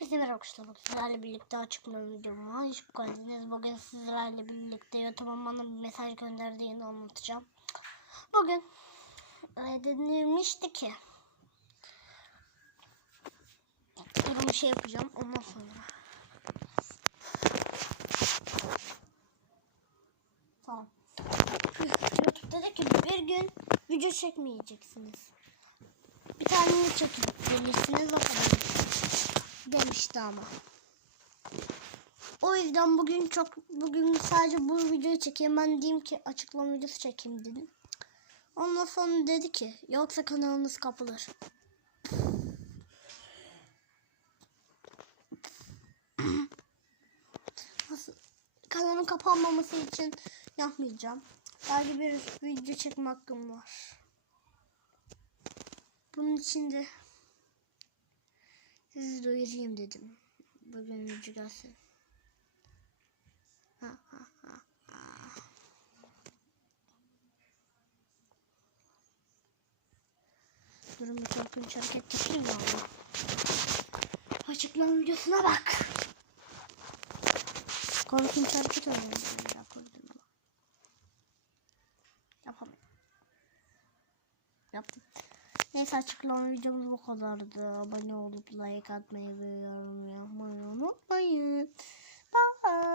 Hepinize merhaba arkadaşlar. Sizlerle birlikte açıklama videomu. Hoş geldiniz. Bugün sizlerle birlikte YouTube'un bana bir mesaj gönderdiğini anlatacağım. Bugün e, denilmişti ki Durun bir şey yapacağım ondan sonra. Tamam. YouTube dedi ki bir gün video çekmeyeceksiniz. Bir tane çekip gelirsiniz o demişti ama. O yüzden bugün çok bugün sadece bu videoyu çekeyim ben diyeyim ki açıklama videosu çekeyim dedim. Ondan sonra dedi ki yoksa kanalınız kapılır. Kanalın kapanmaması için yapmayacağım. Sadece bir video çekme hakkım var. Bunun için de sizi doyurayım dedim. Bugün video gelsin. Ha, ha, ha. Durun bir korkunç hareket mı ama? Açıklama videosuna bak. Korkunç hareket oynayalım. Bir dakika, dur ama. Yapamıyorum. Yaptım. Neyse açıklama videomuz bu kadardı. Abone olup like atmayı ve yorum yapmayı unutmayın. Bye.